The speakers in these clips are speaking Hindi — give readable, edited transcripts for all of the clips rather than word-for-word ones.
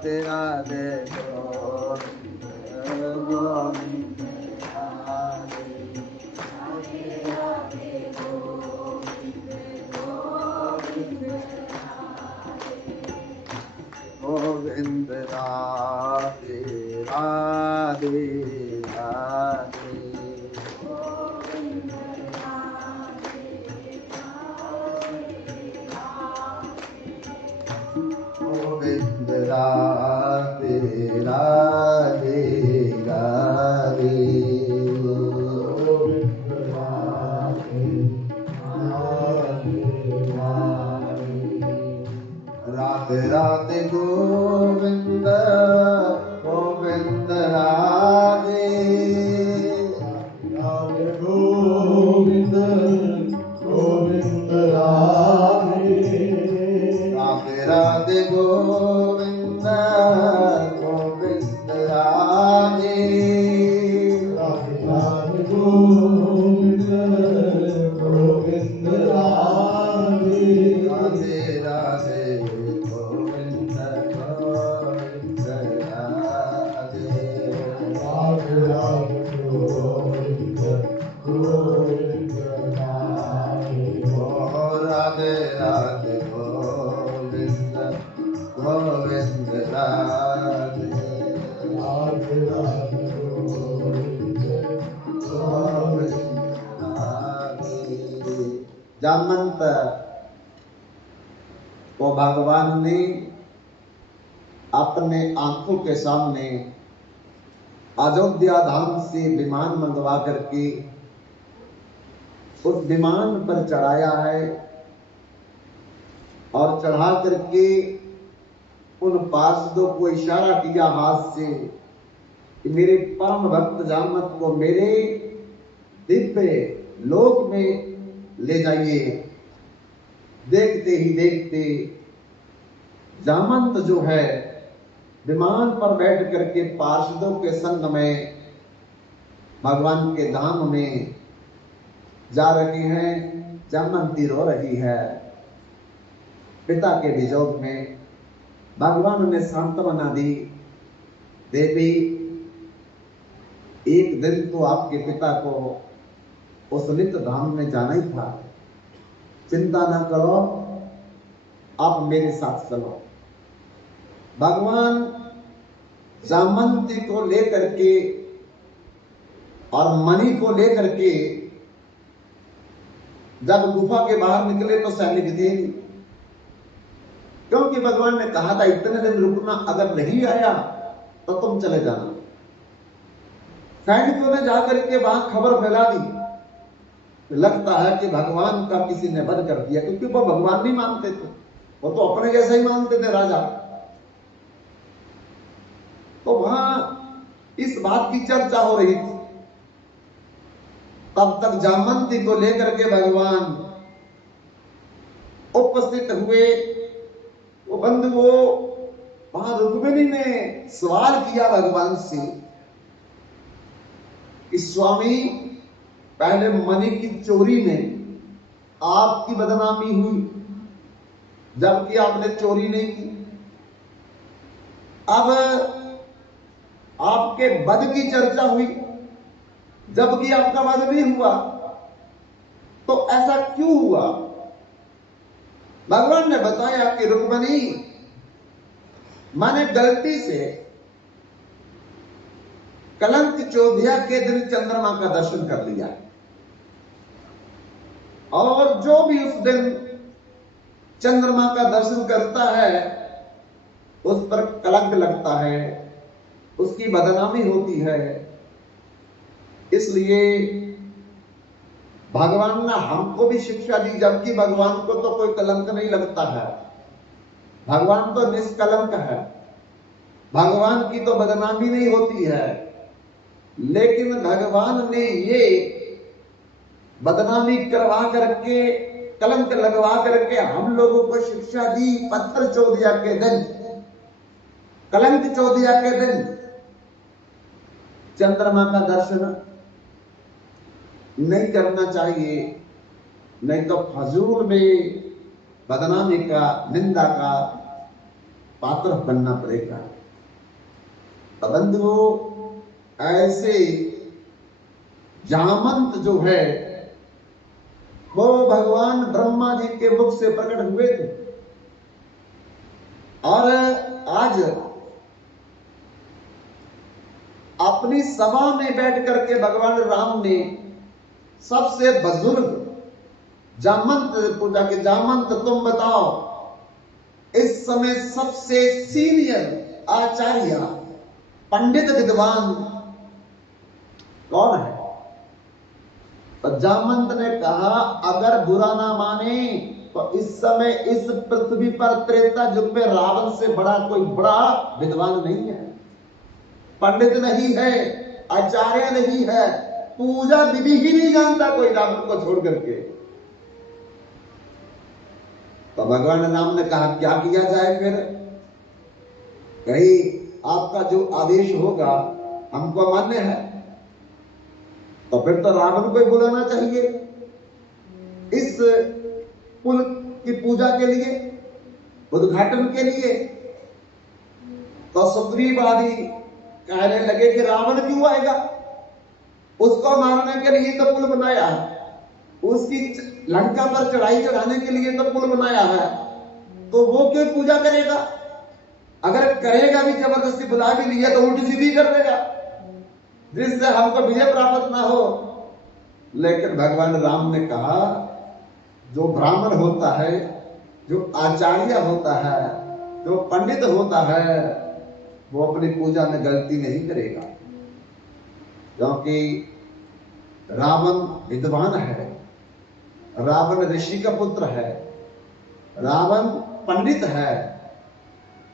राधे राधे गोविंद गोविंद राधे राधे गोविंद गोविंद गोविंद राधे राधे राधे गोविंद राधे राधे राधे गोविंद राधे राधे राधे गोविंद गोविंद राधे राधे गोविंद गोविंद राधे राधे राधे गोविंद गोविंद राधे राधे राधे गोविंद गोविंद राधे राधे राधे गोविंद गोविंद राधे राधे राधे गोविंद गोविंद राधे राधे राधे गोविंद गोविंद राधे राधे राधे गोविंद गोविंद राधे। जामवंत को भगवान ने अपने आंखों के सामने अयोध्या धाम से विमान मंगवा करके उस विमान पर चढ़ाया है और चढ़ा करके उन पार्षदों को इशारा किया हाथ से कि मेरे परम भक्त जामवंत को मेरे दिव्य लोक में ले जाइए। देखते ही देखते जामवंत जो है विमान पर बैठ करके पार्षदों के संग में भगवान के धाम में जा रही हैं। जामवंती रो रही है। पिता के वियोग में भगवान ने सांत्वना दी, देवी एक दिन तो आपके पिता को उस नित्य धाम में जाना ही था, चिंता ना करो, आप मेरे साथ चलो। भगवान जामवंती को लेकर के और मणि को लेकर के जब गुफा के बाहर निकले तो सैनिक थे नहीं, क्योंकि भगवान ने कहा था इतने दिन रुकना, अगर नहीं आया तो तुम चले जाना। सैनिकों ने जाकर के वहां खबर फैला दी, लगता है कि भगवान का किसी ने वध कर दिया, क्योंकि वो भगवान नहीं मानते थे, वो तो अपने जैसा ही मानते थे राजा। तो वहां इस बात की चर्चा हो रही थी। तब तक जामवंती को लेकर के भगवान उपस्थित हुए। वो बंधुओं, वहां रुक्मिणी ने सवाल किया भगवान से कि स्वामी, पहले मणि की चोरी में आपकी बदनामी हुई, जबकि आपने चोरी नहीं की। अब आपके वध की चर्चा हुई, जबकि आपका वध नहीं हुआ, तो ऐसा क्यों हुआ? भगवान ने बताया कि रुक्मिणी, मैंने गलती से कलंक चौदिया के दिन चंद्रमा का दर्शन कर लिया, और जो भी उस दिन चंद्रमा का दर्शन करता है उस पर कलंक लगता है, उसकी बदनामी होती है। इसलिए भगवान ने हमको भी शिक्षा दी, जबकि भगवान को तो कोई कलंक नहीं लगता है, भगवान तो निष्कलंक है, भगवान की तो बदनामी नहीं होती है। लेकिन भगवान ने ये बदनामी करवा करके, कलंक लगवा करके हम लोगों को शिक्षा दी। पत्थर चौदिया के दिन, कलंक चौदिया के दिन चंद्रमा का दर्शन नहीं करना चाहिए, नहीं तो फजूल में बदनामी का, निंदा का पात्र बनना पड़ेगा। बंधुओं, ऐसे जामंत जो है वो भगवान ब्रह्मा जी के मुख से प्रकट हुए थे, और आज अपनी सभा में बैठ करके भगवान राम ने सबसे बुजुर्ग जामंत पूजा के, जामंत तुम बताओ इस समय सबसे सीनियर आचार्य पंडित विद्वान कौन है? तो जामंत ने कहा, अगर बुरा ना माने तो इस समय इस पृथ्वी पर त्रेता युग में रावण से बड़ा कोई बड़ा विद्वान नहीं है, पंडित नहीं है, आचार्य नहीं है, पूजा विधि ही नहीं जानता कोई रावण को छोड़ करके। तो भगवान राम ने कहा, क्या किया जाए फिर? कहीं आपका जो आदेश होगा हमको मान्य है, तो फिर तो रावण को ही बुलाना चाहिए इस पुल की पूजा के लिए, उद्घाटन के लिए। तो सुग्रीव आदि कहने लगे कि रावण क्यों आएगा, उसको मारने के लिए तो पुल बनाया है, उसकी लंका पर चढ़ाई चढ़ाने के लिए तो पुल बनाया है, तो वो क्यों पूजा करेगा? अगर करेगा भी, जबरदस्ती बुला भी लिया तो उल्टी सीधी कर देगा, जिससे हमको विजय प्राप्त ना हो। लेकिन भगवान राम ने कहा, जो ब्राह्मण होता है, जो आचार्य होता है, जो पंडित होता है, वो अपनी पूजा में गलती नहीं करेगा, क्योंकि रावण विद्वान है, रावण ऋषि का पुत्र है, रावण पंडित है,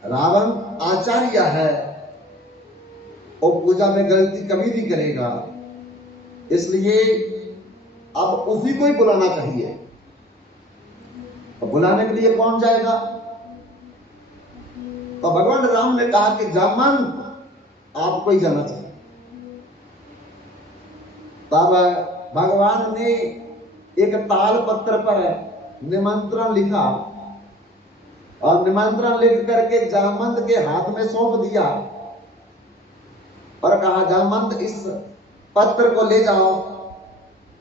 रावण आचार्य है, और पूजा में गलती कभी नहीं करेगा। इसलिए अब उसी को ही बुलाना चाहिए। तो बुलाने के लिए कौन जाएगा? तो भगवान राम ने कहा कि जामंत आपको ही जाना चाहिए। तब भगवान ने एक ताल पत्र पर निमंत्रण लिखा, और निमंत्रण लिख करके जामंत के हाथ में सौंप दिया, और कहा, जामंत इस पत्र को ले जाओ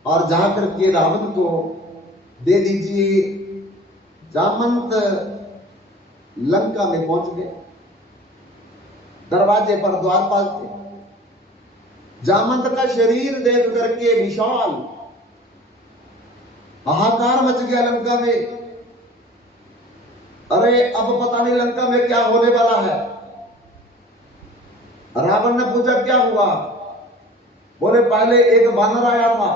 और जाकर के रावण को दे दीजिए। जामंत लंका में पहुंच गए, दरवाजे पर द्वारपाल थे। जामंत का शरीर देख करके विशाल हाहाकार मच गया लंका में। अरे अब पता नहीं लंका में क्या होने वाला है। रावण ने पूछा, क्या हुआ? बोले, पहले एक बानर आया था,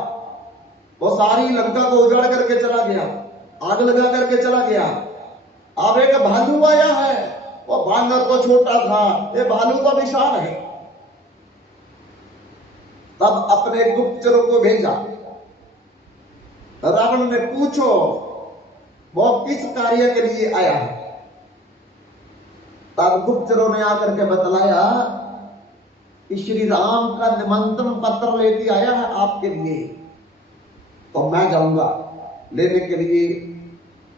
वो सारी लंका को उजाड़ करके चला गया, आग लगा करके चला गया। अब एक भालू आया है, वो बानर तो छोटा था, ये भालू तो विशाल है। तब अपने गुप्तचरों को भेजा, रावण ने पूछो वो किस कार्य के लिए आया है। तब गुप्तचरों ने आकर के बतलाया कि श्री राम का निमंत्रण पत्र लेके आया है आपके लिए, तो मैं जाऊंगा लेने के लिए।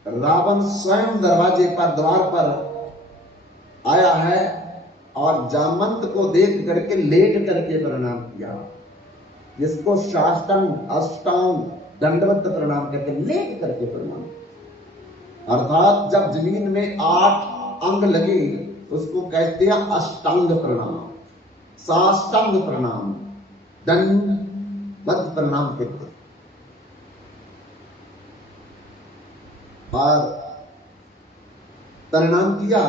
रावण स्वयं दरवाजे पर, द्वार पर आया है, और जामंत को देख करके लेट करके प्रणाम किया, जिसको साष्टांग अष्टांग दंडवत प्रणाम करके, लेट करके प्रणाम। अर्थात जब जमीन में 8 अंग लगे उसको कहते हैं अष्टांग प्रणाम, साष्टांग प्रणाम, दंडवत प्रणाम कहते हैं। और प्रणाम किया,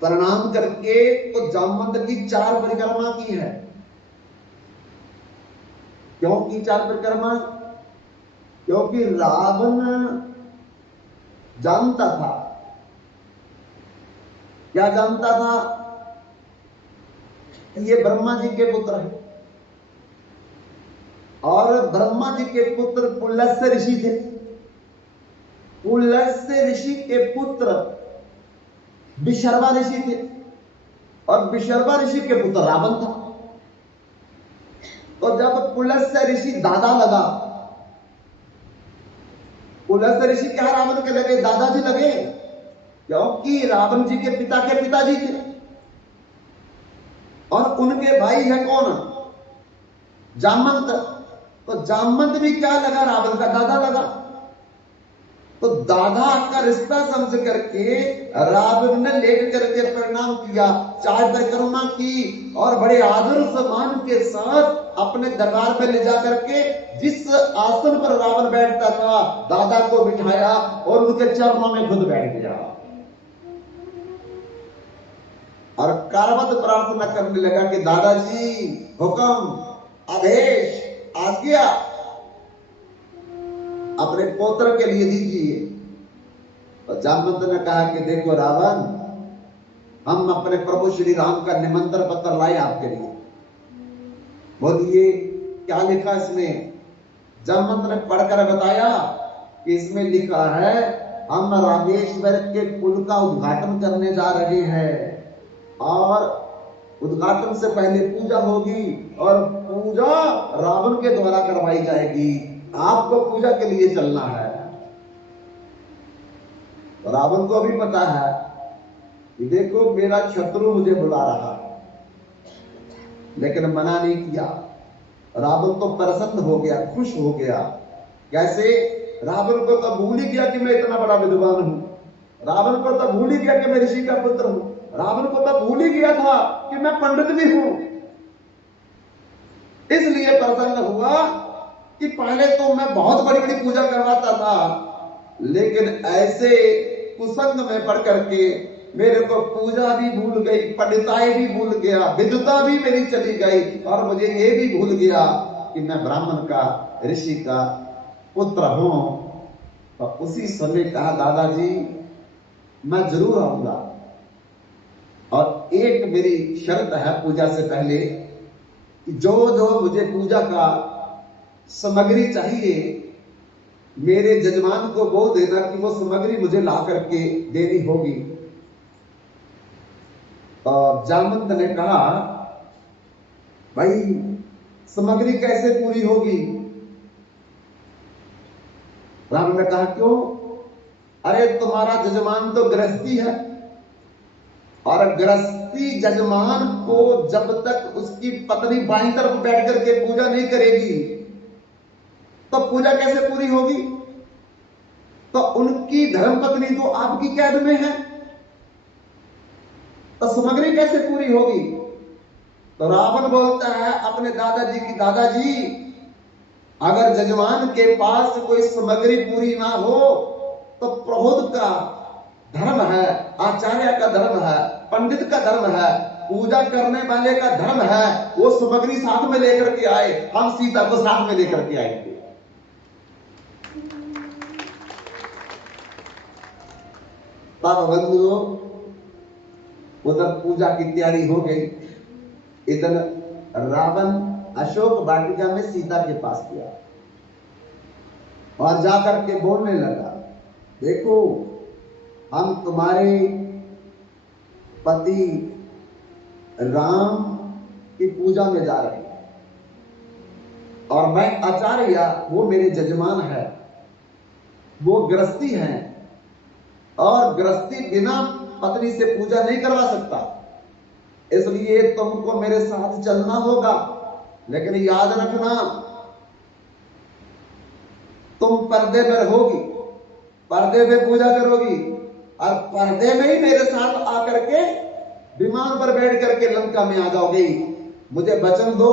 प्रणाम करके तो जामवंत की 4 परिक्रमा की है। क्यों की 4 परिक्रमा? क्योंकि रावण जानता था, क्या जानता था? ये ब्रह्मा जी के पुत्र है, और ब्रह्मा जी के पुत्र पुलस्त्य ऋषि थे। पुलस्त्य ऋषि के पुत्र विशर्वा ऋषि थे, और विशर्वा ऋषि के पुत्र रावण था। तो जब पुलस्त्य ऋषि दादा लगा, पुलस्त्य ऋषि क्या रावण के लगे? दादाजी लगे। क्योंकि रावण जी के पिताजी थे और उनके भाई है कौन, जामवंत। तो जामवंत भी क्या लगा, रावण का दादा लगा। तो दादा का रिश्ता समझ करके रावण ने लेट करके प्रणाम किया, चार परिक्रमा की और बड़े आदर सम्मान के साथ अपने दरबार में ले जा करके जिस आसन पर रावण बैठता था दादा को बिठाया और उनके चरणों में खुद बैठ गया और कारवत प्रार्थना करने लगा कि दादाजी हुक्म, आदेश, आज्ञा अपने पुत्र के लिए दीजिए। तो जामवंत ने कहा कि देखो रावण, हम अपने प्रभु श्री राम का निमंत्रण पत्र लाए आपके लिए। बोलिए क्या लिखा इसमें? जामवंत ने पढ़कर बताया कि इसमें लिखा है हम रामेश्वर के पुल का उद्घाटन करने जा रहे हैं और उद्घाटन से पहले पूजा होगी और पूजा रावण के द्वारा करवाई जाएगी, आपको पूजा के लिए चलना है। रावण को भी पता है कि देखो मेरा शत्रु मुझे बुला रहा है, लेकिन मना नहीं किया। रावण तो प्रसन्न हो गया, खुश हो गया। कैसे? रावण को तो भूल ही गया कि मैं इतना बड़ा विद्वान हूं, रावण को तो भूल ही गया कि मैं ऋषि का पुत्र हूं, रावण को तो भूल ही गया था कि मैं पंडित भी हूं। इसलिए प्रसन्न हुआ कि पहले तो मैं बहुत बड़ी बड़ी पूजा करवाता था, लेकिन ऐसे कुसंग में पढ़ करके मेरे को पूजा भी भूल गई, पंडिताई भी भूल गया, विद्वता भी मेरी चली गई और मुझे ये भी भूल गया कि मैं ब्राह्मण का, ऋषि का पुत्र हूं। तो उसी समय कहा दादाजी मैं जरूर आऊंगा और एक मेरी शर्त है पूजा से पहले कि जो जो मुझे पूजा का सामग्री चाहिए मेरे जजमान को बोल देना कि वो सामग्री मुझे ला करके देनी होगी। और जामवंत ने कहा भाई सामग्री कैसे पूरी होगी? रावण ने कहा क्यों? अरे तुम्हारा जजमान तो गृहस्थी है और गृहस्थी जजमान को जब तक उसकी पत्नी बाईं तरफ बैठ करके पूजा नहीं करेगी तो पूजा कैसे पूरी होगी? तो उनकी धर्मपत्नी तो आपकी कैद में है, तो सामग्री कैसे पूरी होगी? तो रावण बोलता है अपने दादाजी की, दादाजी अगर जजमान के पास कोई सामग्री पूरी ना हो तो प्रबोध का धर्म है, आचार्य का धर्म है, पंडित का धर्म है, पूजा करने वाले का धर्म है वो सामग्री साथ में लेकर के आए, हम सीता को साथ में लेकर के आएंगे। तब बंधुओं उधर पूजा की तैयारी हो गई। इधर रावण अशोक वाटिका में सीता के पास गया और जाकर के बोलने लगा, देखो हम तुम्हारे पति राम की पूजा में जा रहे हैं और मैं आचार्य, वो मेरे जजमान है, वो गृहस्थी हैं और गृहस्थी बिना पत्नी से पूजा नहीं करवा सकता, इसलिए तुमको मेरे साथ चलना होगा। लेकिन याद रखना तुम पर्दे में रहोगी, पर्दे में पूजा करोगी और पर्दे में ही मेरे साथ आकर के विमान पर बैठ करके लंका में आ जाओगी। मुझे वचन दो।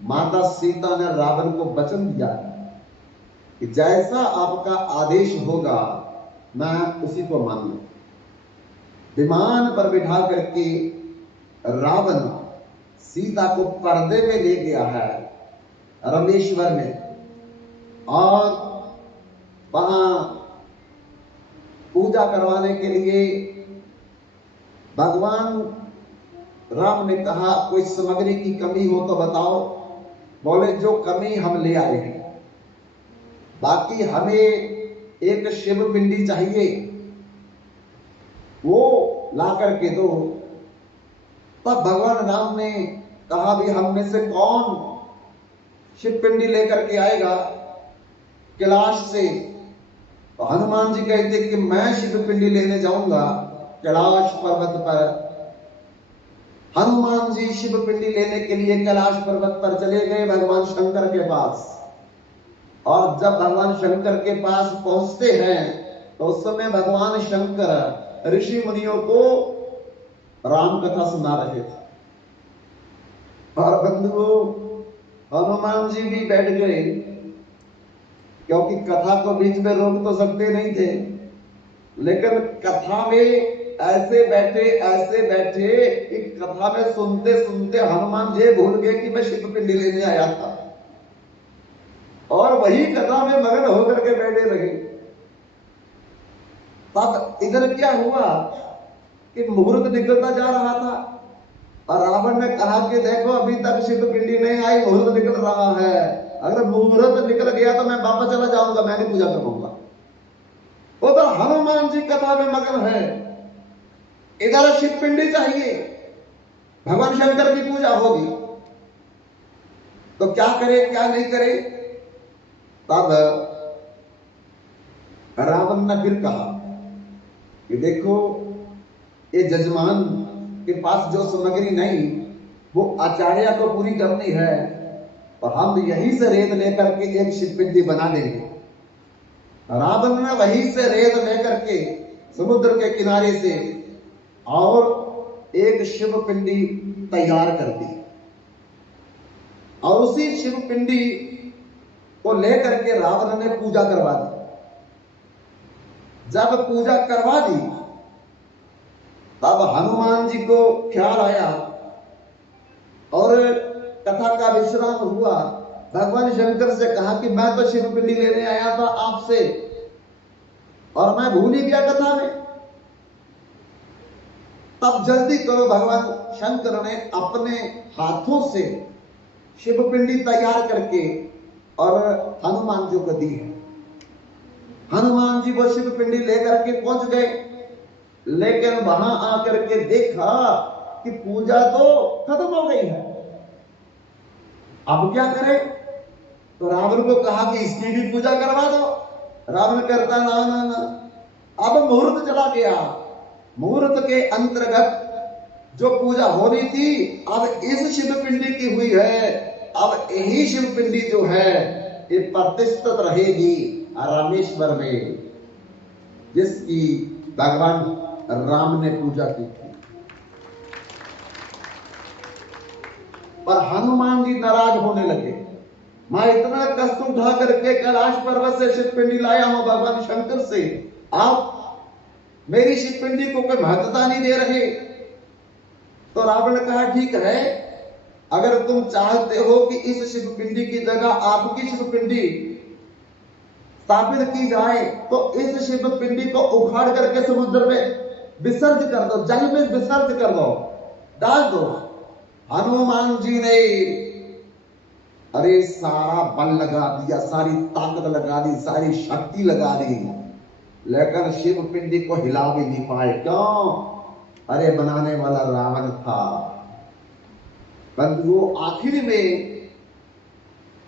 माता सीता ने रावण को वचन दिया कि जैसा आपका आदेश होगा मैं उसी को मान लूं। विमान पर बिठा करके रावण सीता को पर्दे में ले गया है रामेश्वर में और वहां पूजा करवाने के लिए भगवान राम ने कहा कोई सामग्री की कमी हो तो बताओ। बोले जो कमी हम ले आए हैं, बाकी हमें एक शिव पिंडी चाहिए वो ला करके दो। तब भगवान राम ने कहा भी हम में से कौन शिव पिंडी लेकर के आएगा कैलाश से? तो हनुमान जी कहते कि मैं शिव पिंडी लेने जाऊंगा कैलाश पर्वत पर। हनुमान जी शिव पिंडी लेने के लिए कैलाश पर्वत पर चले गए भगवान शंकर के पास। और जब भगवान शंकर के पास पहुंचते हैं तो उस समय भगवान शंकर ऋषि मुनियों को राम कथा सुना रहे थे। और बंधुओं, हनुमान जी भी बैठ गए, क्योंकि कथा को बीच में रोक तो सकते नहीं थे। लेकिन कथा में ऐसे बैठे कि कथा में सुनते सुनते हनुमान जी भूल गए कि मैं शिव पिंडी लेने आया था, और वही कथा में मगन होकर के बैठे रहे। तब इधर क्या हुआ कि मुहूर्त निकलता जा रहा था, और रावण ने कहा कि देखो अभी तक शिव पिंडी नहीं आई, मुहूर्त निकल रहा है, अगर मुहूर्त निकल गया तो मैं वापस चला जाऊंगा, मैं नहीं पूजा करूंगा। उधर हनुमान जी कथा में मगन है, इधर शिव पिंडी चाहिए, भगवान शंकर की पूजा होगी, तो क्या करे क्या नहीं करे। तब रावण ने फिर कहा कि देखो ये जजमान के पास जो सामग्री नहीं वो आचार्य को पूरी करनी है, और हम यहीं से रेत लेकर के एक शिव पिंडी बना देंगे। रावण ने वहीं से रेत लेकर के समुद्र के किनारे से और एक शिव पिंडी तैयार कर दी, और उसी शिव पिंडी को लेकर के रावण ने पूजा करवा दी। जब पूजा करवा दी तब हनुमान जी को ख्याल आया, और कथा का विश्राम हुआ। भगवान शंकर से कहा कि मैं तो शिव पिंडी लेने आया था आपसे, और मैं भूल ही गया कथा में। तब जल्दी करो, भगवान शंकर ने अपने हाथों से शिव पिंडी तैयार करके और हनुमान जी को दी है। हनुमान जी वो शिव पिंडी लेकर के पहुंच गए, लेकिन वहां आकर के देखा कि पूजा तो खत्म हो गई है। अब क्या करें? तो रावण को कहा कि इसकी भी पूजा करवा दो। रावण करता ना ना ना, अब मुहूर्त चला गया। मुहूर्त के अंतर्गत जो पूजा होनी थी अब इस शिव पिंडी की हुई है। अब यही शिव पिंडी जो है ये प्रतिष्ठित रहेगी रामेश्वर में, जिसकी भगवान राम ने पूजा की थी। पर हनुमान जी नाराज होने लगे, मैं इतना कष्ट उठा करके कैलाश पर्वत से शिव पिंडी लाया हूं भगवान शंकर से, आप मेरी शिव पिंडी को कोई महत्वता नहीं दे रहे। तो रावण ने कहा ठीक है, अगर तुम चाहते हो कि इस शिव पिंडी की जगह आपकी शिव पिंडी स्थापित की जाए तो इस शिव पिंडी को उखाड़ करके समुद्र में विसर्ज कर दो, जल में विसर्ज कर दो, डाल दो। हनुमान जी ने अरे सारा बल लगा दिया, सारी ताकत लगा दी, सारी शक्ति लगा दी, लेकिन शिव पिंडी को हिला भी नहीं पाए। क्यों? अरे बनाने वाला रावण था। बंधुओं, आखिर में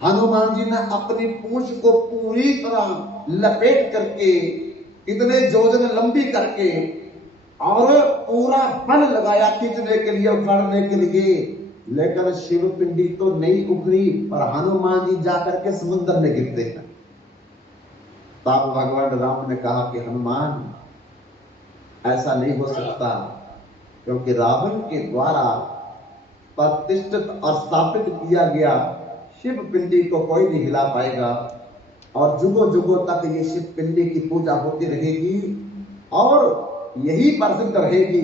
हनुमान जी ने अपनी पूंछ को पूरी तरह लपेट करके, इतने जोजन लंबी करके, और पूरा बल लगाया खींचने के लिए, उखाड़ने के लिए, लेकिन शिव पिंडी तो नहीं उखड़ी, पर हनुमान जी जाकर के समुद्र में गिरते हैं। तब भगवान राम ने कहा कि हनुमान ऐसा नहीं हो सकता, क्योंकि रावण के द्वारा प्रतिष्ठित और स्थापित किया गया शिव पिंडी को कोई नहीं हिला पाएगा, और जुगों जुगों तक ये शिव पिंडी की पूजा होती रहेगी, और यही प्रसिद्ध रहेगी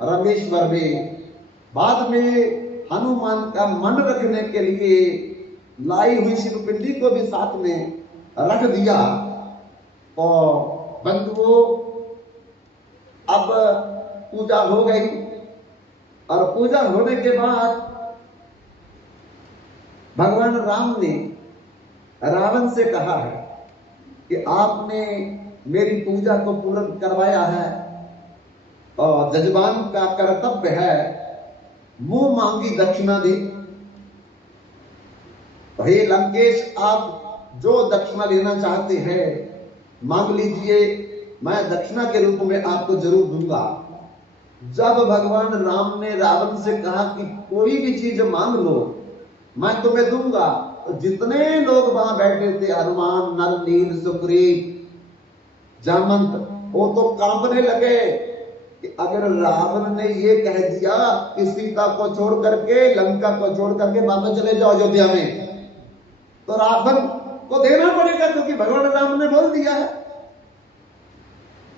रामेश्वर में। बाद में हनुमान का मन रखने के लिए लाई हुई शिव पिंडी को भी साथ में रख दिया। और बंधुओं, अब पूजा हो गई, और पूजा होने के बाद भगवान राम ने रावण से कहा है कि आपने मेरी पूजा को पूर्ण करवाया है, और जजमान का कर्तव्य है मुंह मांगी दक्षिणा दे। हे लंकेश, आप जो दक्षिणा लेना चाहते हैं मांग लीजिए, मैं दक्षिणा के रूप में आपको जरूर दूंगा। जब भगवान राम ने रावण से कहा कि कोई भी चीज मांग लो, मैं तुम्हें दूंगा, तो जितने लोग वहां बैठे थे, हनुमान, नल, नील, सुग्रीव, जामंत, वो तो कांपने लगे कि अगर रावण ने ये कह दिया कि सीता को छोड़ करके, लंका को छोड़ करके वापस चले जाओ अयोध्या में, तो रावण को देना पड़ेगा, क्योंकि भगवान राम ने बोल दिया है।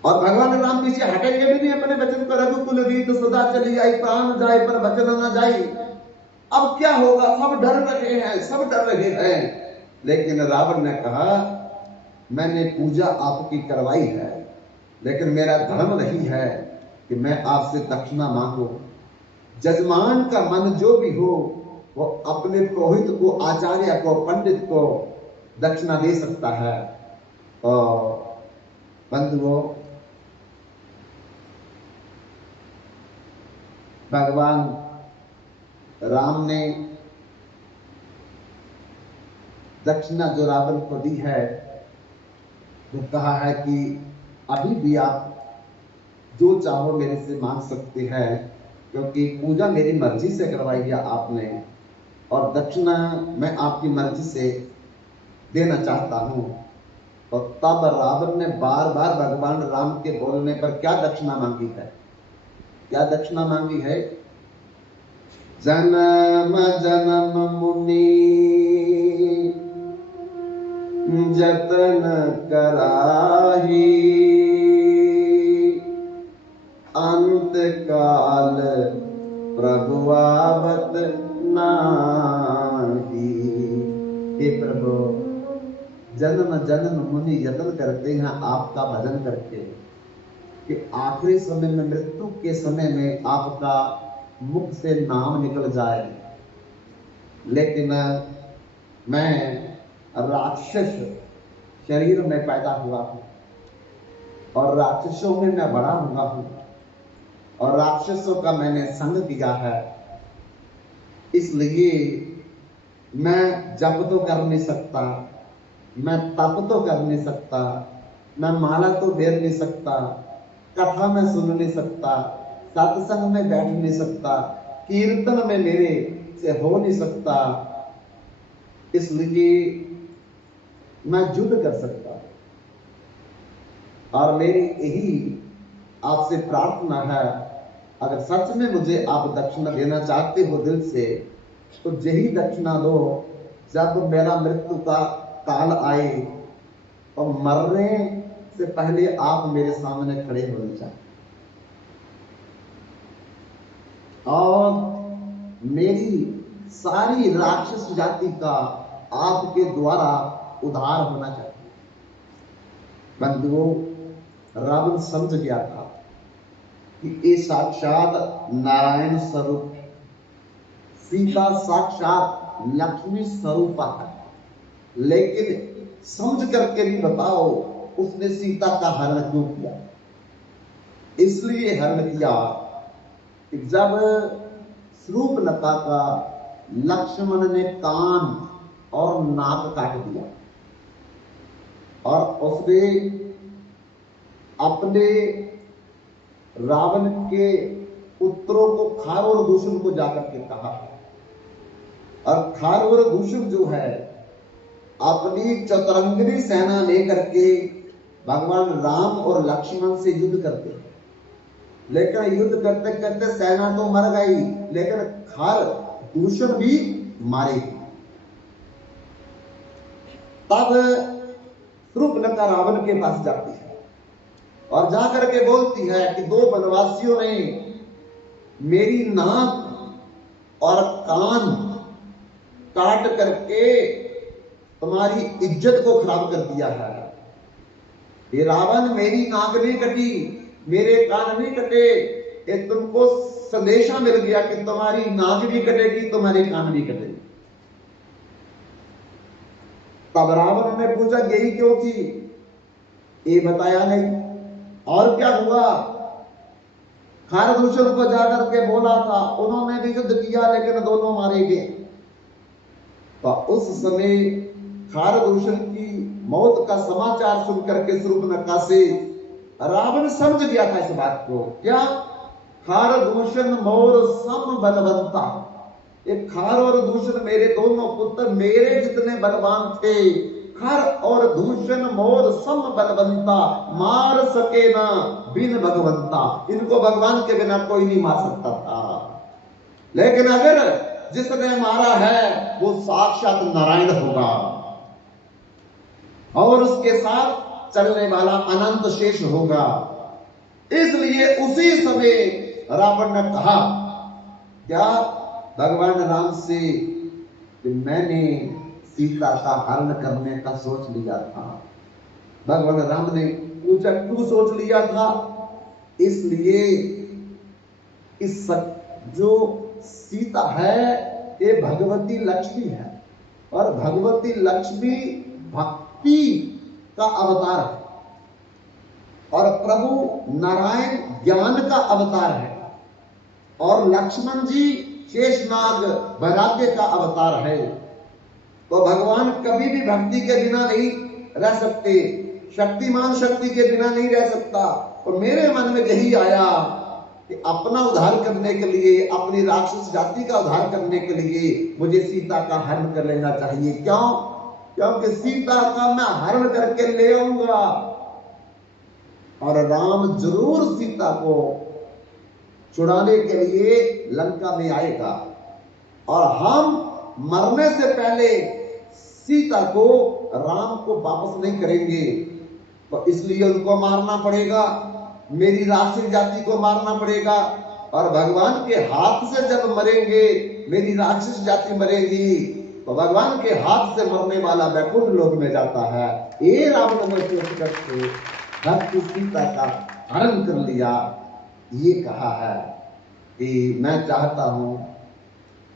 और भगवान राम पीछे हटेंगे भी नहीं अपने वचन को। रघुकुल रीत सदा चली आई, प्राण जाए पर वचन न जाई। अब क्या होगा, सब डर रहे हैं, सब डर रहे हैं। लेकिन रावण ने कहा, मैंने पूजा आपकी करवाई है, लेकिन मेरा धर्म नहीं है कि मैं आपसे दक्षिणा मांगू। जजमान का मन जो भी हो, वो अपने पुरोहित को, आचार्य को, पंडित को दक्षिणा दे सकता है। और बंधुओं, भगवान राम ने दक्षिणा जो रावण को दी है, वो कहा है कि अभी भी आप जो चाहो मेरे से मांग सकते हैं, क्योंकि पूजा मेरी मर्जी से करवाई है आपने, और दक्षिणा मैं आपकी मर्जी से देना चाहता हूं। तो तब रावण ने बार बार भगवान राम के बोलने पर क्या दक्षिणा मांगी है? क्या दक्षिणा मांगी है? जन्म जन्म मुनि जतन कराही, अंत काल प्रभु आवत नाही। हे प्रभु, जन्म जन्म मुनि यत्न करते हैं आपका भजन करके, कि आखिरी समय में, मृत्यु के समय में आपका मुख से नाम निकल जाए। लेकिन मैं राक्षस शरीर में पैदा हुआ हूं, और राक्षसों में मैं बड़ा हुआ हूं, और राक्षसों का मैंने संग किया है। इसलिए मैं जप तो कर नहीं सकता, मैं तप तो कर नहीं सकता, मैं माला तो फेर नहीं सकता, कथा में सुन नहीं सकता, सत्संग में बैठ नहीं सकता, कीर्तन में मेरे से हो नहीं सकता। इसलिए मैं युद्ध कर सकता, और मेरी यही आपसे प्रार्थना है, अगर सच में मुझे आप दक्षिणा देना चाहते हो दिल से, तो यही दक्षिणा दो, जब मेरा मृत्यु का काल आए और मरने से पहले आप मेरे सामने खड़े होने चाहिए, और मेरी सारी राक्षस जाति का आपके द्वारा उद्धार होना चाहिए। बंधुओं, रावण समझ गया था कि ये साक्षात नारायण स्वरूप, सीता साक्षात लक्ष्मी स्वरूप है। लेकिन समझ करके भी बताओ, उसने सीता का हरण क्यों किया? इसलिए हरण किया कि जब शूर्पणखा का लक्ष्मण ने कान और नाक काट दिया, और उसने अपने रावण के पुत्रों को, खार और दूषण को जाकर के कहा, और खार और दूषण जो है अपनी चतुरंगिनी सेना लेकर के भगवान राम और लक्ष्मण से युद्ध करते हैं। लेकिन युद्ध करते करते सेना तो मर गई, लेकिन खार दूषण भी मारे। तब शूर्पणखा रावण के पास जाती है और जाकर के बोलती है कि दो वनवासियों ने मेरी नाक और कान काट करके तुम्हारी इज्जत को खराब कर दिया है। ये रावण, मेरी नाक नहीं कटी, मेरे कान नहीं कटे, ये तुमको संदेशा मिल गया कि तुम्हारी नाक भी कटेगी, तुम्हारे कान भी कटेंगे। तब रावण ने पूछा, यही क्यों की? ये बताया नहीं। और क्या हुआ? खार दूषण को जाकर के बोला था, उन्होंने भी युद्ध किया, लेकिन दोनों मारे गए। तो उस समय खार दूषण की मौत का समाचार सुन करके शूर्पणखा से रावण समझ गया था इस बात को। क्या? खार दूषण मोर सम बलवंता, एक खार और दूषण मेरे दोनों पुत्र मेरे जितने बलवान थे। खार और दूषण मोर सम बलवंता, मार सके ना बिन भगवंता, इनको भगवान के बिना कोई नहीं मार सकता था। लेकिन अगर जिसने मारा है वो साक्षात नारायण होगा और उसके साथ चलने वाला अनंत शेष होगा। इसलिए उसी समय रावण ने कहा क्या भगवान राम से कि मैंने सीता का हरण करने का सोच लिया था। भगवान राम ने पूछा क्यों सोच लिया था? इसलिए इस जो सीता है ये भगवती लक्ष्मी है और भगवती लक्ष्मी भक्ति का अवतार है और प्रभु नारायण ज्ञान का अवतार है और लक्ष्मण जी शेषनाग वैराग्य का अवतार है। तो भगवान कभी भी भक्ति के बिना नहीं रह सकते, शक्तिमान शक्ति के बिना नहीं रह सकता। और मेरे मन में यही आया कि अपना उद्धार करने के लिए, अपनी राक्षस जाति का उद्धार करने के लिए मुझे सीता का हरण कर लेना चाहिए। क्यों? क्योंकि सीता का मैं हरण करके ले आऊंगा और राम जरूर सीता को छुड़ाने के लिए लंका में आएगा और हम मरने से पहले सीता को, राम को वापस नहीं करेंगे। तो इसलिए उनको मारना पड़ेगा, मेरी राक्षस जाति को मारना पड़ेगा और भगवान के हाथ से जब मरेंगे मेरी राक्षस जाति मरेगी। तो भगवान के हाथ से मरने वाला वैकुंठ लोक में जाता है। ये रावण ने सोच करके भक्ति सीता का हरण कर लिया। ये कहा है कि मैं चाहता हूं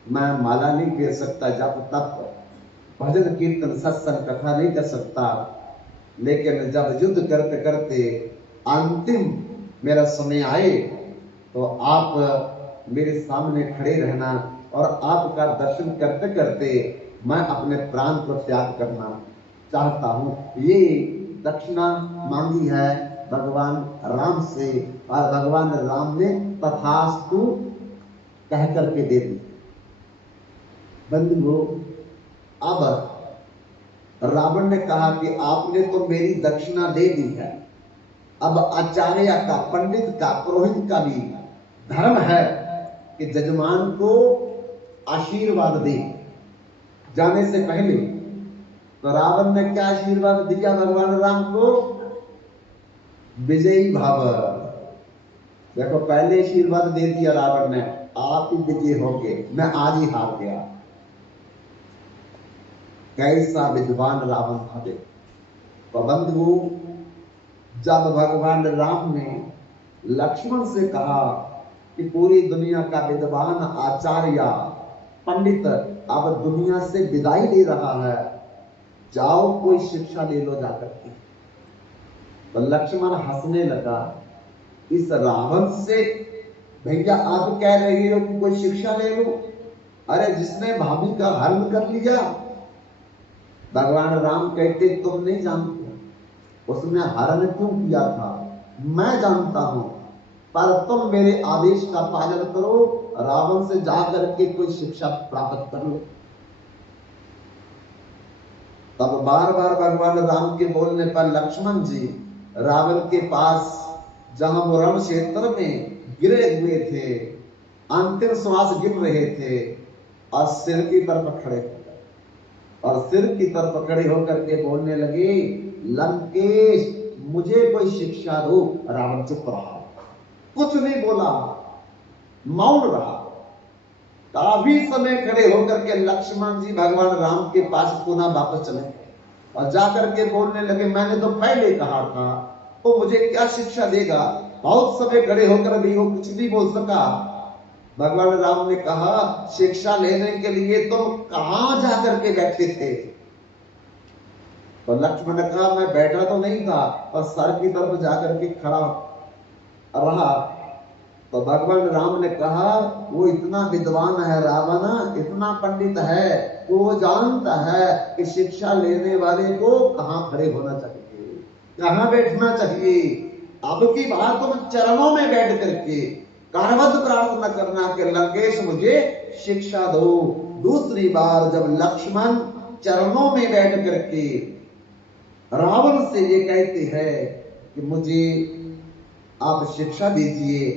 मैं माला नहीं फेर सकता, जब तक भजन कीर्तन सत्संग कथा नहीं कर सकता, लेकिन जब युद्ध करते करते अंतिम मेरा समय आए तो आप मेरे सामने खड़े रहना और आपका दर्शन करते करते मैं अपने प्राण को त्याग करना चाहता हूं। ये दक्षिणा मांगी है भगवान राम से और भगवान राम ने तथास्तु कह करके दे दी। बंधुओं, अब रावण ने कहा कि आपने तो मेरी दक्षिणा दे दी है, अब आचार्य का, पंडित का, पुरोहित का भी धर्म है कि जजमान को आशीर्वाद दे जाने से पहले। तो रावण ने क्या आशीर्वाद दिया भगवान राम को? विजयी भव। देखो पहले आशीर्वाद दे दिया रावण ने, आप ही विजय होंगे, मैं आज ही हार गया। कैसा विद्वान रावण था। देखो बंधु, जब भगवान राम ने लक्ष्मण से कहा कि पूरी दुनिया का विद्वान आचार्य पंडित अब दुनिया से विदाई ले रहा है, जाओ कोई शिक्षा ले लो जाकर के। तो लक्ष्मण हंसने लगा इस रावण से। भैया आप कह रही हो कि कोई शिक्षा ले लो? अरे जिसने भाभी का हरण कर लिया। भगवान राम कहते तुम नहीं जानते उसने हरण क्यों किया था, मैं जानता हूं, पर तुम मेरे आदेश का पालन करो, रावण से जाकर के कोई शिक्षा प्राप्त कर लो। तब बार बार भगवान राम के बोलने पर लक्ष्मण जी रावण के पास, जहां वो रण क्षेत्र में गिरे हुए थे, अंतिम श्वास गिर रहे थे, और सिर की तरफ खड़े और सिर की तरफ खड़े होकर के बोलने लगे, लंकेश मुझे कोई शिक्षा दो। रावण चुप रहा, कुछ नहीं बोला, मौन रहा। काफी समय खड़े होकर के लक्ष्मण जी भगवान राम के पास पुनः वापस चले और जाकर के बोलने लगे, मैंने तो पहले कहा था, तो मुझे क्या शिक्षा देगा? बहुत समय खड़े होकर भी वो कुछ नहीं बोल सका। भगवान राम ने कहा, शिक्षा लेने के लिए तुम कहां जाकर के बैठे थे? तो लक्ष्मण ने कहा, मैं बैठा तो नहीं था, और सर की तरफ जाकर के खड़ा रहा। तो भगवान राम ने कहा वो इतना विद्वान है रावण, इतना पंडित है, वो जानता है कि शिक्षा लेने वाले को कहाँ खड़े होना चाहिए, कहाँ बैठना चाहिए। अब की बात तुम चरणों में बैठ करके कारवत प्रार्थना करना कि लंकेश मुझे शिक्षा दो। दूसरी बार जब लक्ष्मण चरणों में बैठ करके रावण से ये कहते हैं कि मुझे आप शिक्षा दीजिए,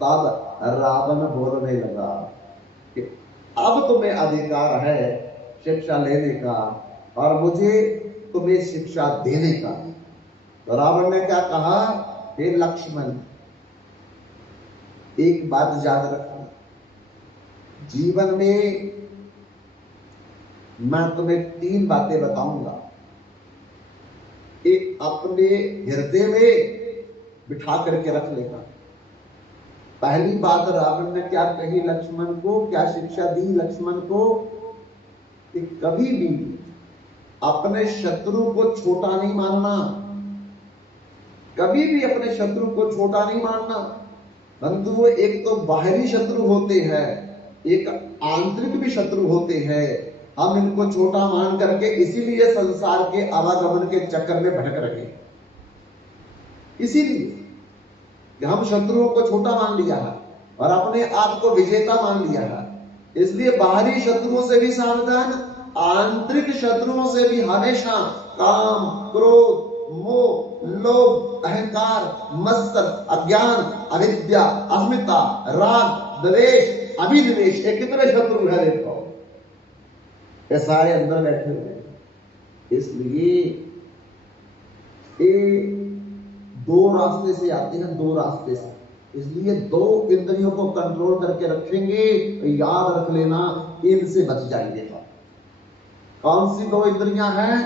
तब रावण बोलने लगा कि अब तुम्हें अधिकार है शिक्षा लेने का और मुझे तुम्हें शिक्षा देने का। तो रावण ने क्या कहा, हे लक्ष्मण, एक बात याद रखना, जीवन में मैं तुम्हें 3 बातें बताऊंगा, एक अपने हृदय में बिठा करके रख लेना। पहली बात रावण ने क्या कही लक्ष्मण को, क्या शिक्षा दी लक्ष्मण को, कि कभी भी अपने शत्रु को छोटा नहीं मानना, कभी भी अपने शत्रु को छोटा नहीं मानना। बंधुओं, एक तो बाहरी शत्रु होते हैं, एक आंतरिक भी शत्रु होते हैं। हम इनको छोटा मान करके इसीलिए संसार के आवागमन के चक्कर में भटक रहे, इसीलिए हम शत्रुओं को छोटा मान लिया है और अपने आप को विजेता मान लिया है। इसलिए बाहरी शत्रुओं से भी सावधान, आंतरिक शत्रुओं से भी हमेशा काम, क्रोध, मोह, लोभ, अहंकार, मत्सर, अज्ञान, अविद्या, अस्मिता, राग, द्वेष, अभिनिवेश, ये कितने शत्रु है देखो, ये सारे अंदर बैठे हुए। इसलिए ये 2 रास्ते से आते हैं, 2 रास्ते से। इसलिए 2 इंद्रियों को कंट्रोल करके रखेंगे, याद रख लेना, इनसे बच जाएंगे। कौन सी 2 इंद्रियां हैं?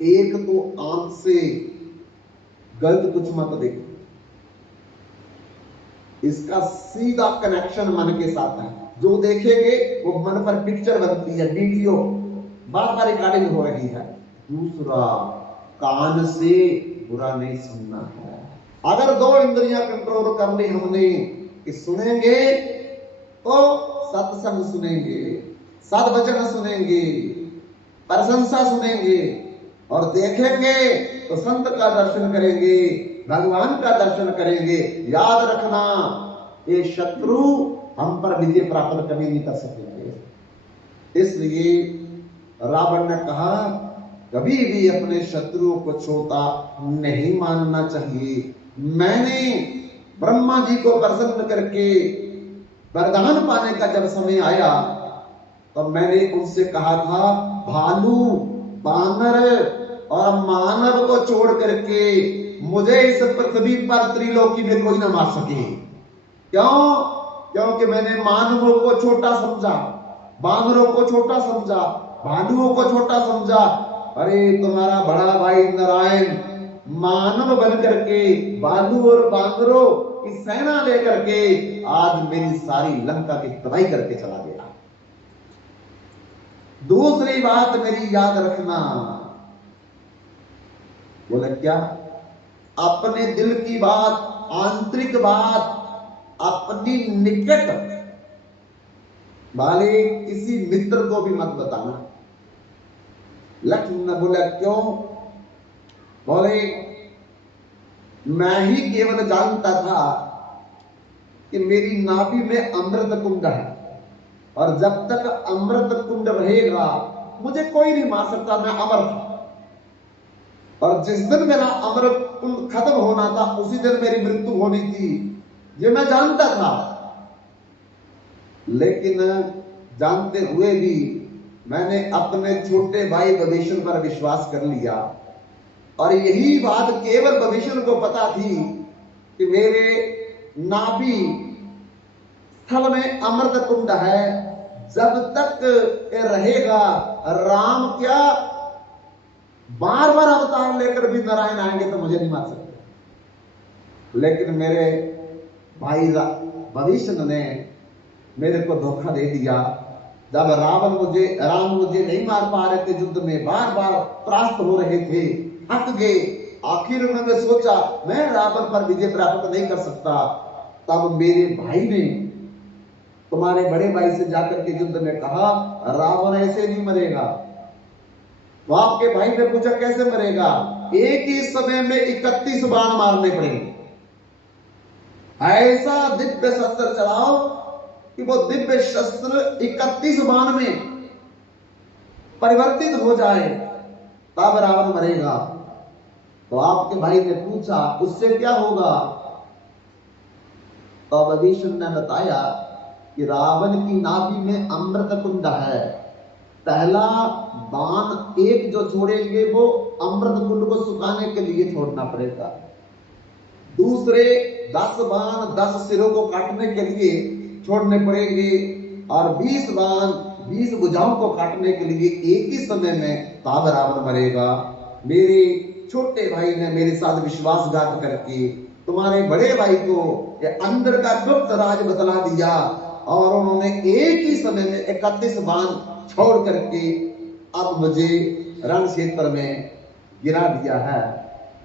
एक तो आंख से गलत कुछ मत देखो, इसका सीधा कनेक्शन मन के साथ है। जो देखेंगे वो मन पर पिक्चर बनती है, वीडियो बार बार रिकॉर्डिंग हो रही है। दूसरा, कान से बुरा नहीं सुनना है। अगर 2 इंद्रियां कंट्रोल कर ली हमने कि सुनेंगे तो सत्संग सुनेंगे, सद्वचन सुनेंगे, प्रशंसा सुनेंगे, और देखेंगे तो संत का दर्शन करेंगे, भगवान का दर्शन करेंगे। याद रखना, ये शत्रु हम पर विजय प्राप्त कभी नहीं कर सकेंगे। इसलिए रावण ने कहा कभी भी अपने शत्रुओं को छोटा नहीं मानना चाहिए। मैंने ब्रह्मा जी को प्रसन्न करके वरदान पाने का जब समय आया तो मैंने उनसे कहा था, भालू, बानर और मानव को छोड़ करके मुझे इस पृथ्वी पर त्रिलोकी में कोई ना मार सके। क्यों? क्योंकि मैंने मानवों को छोटा समझा, बानरों को छोटा समझा, भालुओं को छोटा समझा। अरे तुम्हारा बड़ा भाई नारायण मानव बन करके भालू और बानरों की सेना लेकर के आज मेरी सारी लंका की तबाही करके चला गया। दूसरी बात मेरी याद रखना, बोले क्या? अपने दिल की बात, आंतरिक बात अपनी निकट वाले किसी मित्र को भी मत बताना। लक्ष्मण ने बोला क्यों? बोले मैं ही केवल जानता था कि मेरी नाभि में अमृत कुंड है और जब तक अमृत कुंड रहेगा मुझे कोई नहीं मार सकता, मैं अमर था। और जिस दिन मेरा अमृत कुंड खत्म होना था उसी दिन मेरी मृत्यु होनी थी, ये मैं जानता था। लेकिन जानते हुए भी मैंने अपने छोटे भाई विभीषण पर विश्वास कर लिया और यही बात केवल विभीषण को पता थी कि मेरे नाभि स्थल में अमृत कुंड है, जब तक रहेगा राम क्या बार बार अवतार लेकर भी नारायण आएंगे तो मुझे नहीं मार सकते। लेकिन मेरे भाई विभीषण ने मेरे को धोखा दे दिया। जब राम मुझे नहीं मार पा रहे थे, युद्ध में बार बार परास्त हो रहे थे, थक गए, आखिर उन्होंने सोचा मैं रावण पर विजय प्राप्त नहीं कर सकता, तब मेरे भाई ने तुम्हारे बड़े भाई से जाकर के युद्ध में कहा, रावण ऐसे नहीं मरेगा। तो आपके भाई ने पूछा कैसे मरेगा? एक ही समय में 31 बाण मारने पड़ेंगे। ऐसा दिव्य शस्त्र चलाओ कि वो दिव्य शस्त्र 31 बाण में परिवर्तित हो जाए, तब रावण मरेगा। तो आपके भाई ने पूछा उससे क्या होगा? तो विभीषण ने बताया कि रावण की नाभि में अमृत कुंड है। पहला बाण एक जो छोड़ेंगे वो अमृत कुंड को सुखाने के लिए छोड़ना पड़ेगा। दूसरे 10 बाण 10 सिरों को काटने के लिए छोड़ने पड़ेंगे, और 20 बाण 20 भुजाओं को काटने के लिए एक ही समय में तब रावण मरेगा। मेरे छोटे भाई ने मेरे साथ विश्वासघात करके तुम्हारे बड़े भाई को ये अंदर का गुप्त राज बतला दिया, और उन्होंने एक ही समय में 31 बाण छोड़ करके अब मुझे रण क्षेत्र में गिरा दिया है।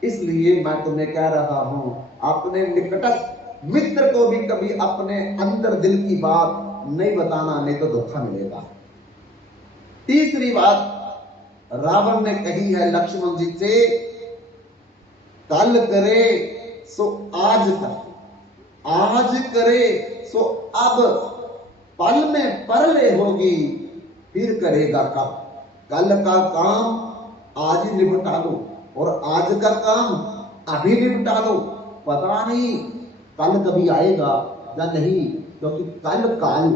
इसलिए मैं तुम्हें कह रहा हूं, अपने निकटस्थ मित्र को भी कभी अपने अंदर दिल की बात नहीं बताना, नहीं तो धोखा मिलेगा। तीसरी बात रावण ने कही है लक्ष्मण जी से, कल करे सो आज कर, आज करे सो अब, पल में परले होगी फिर करेगा कब। कल का काम आज ही निपटा लो, और आज का काम अभी निपटा लो। पता नहीं कल कभी आएगा या नहीं, क्योंकि कल काल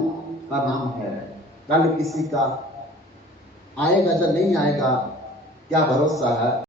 का नाम है। कल किसी का आएगा या नहीं आएगा क्या भरोसा है।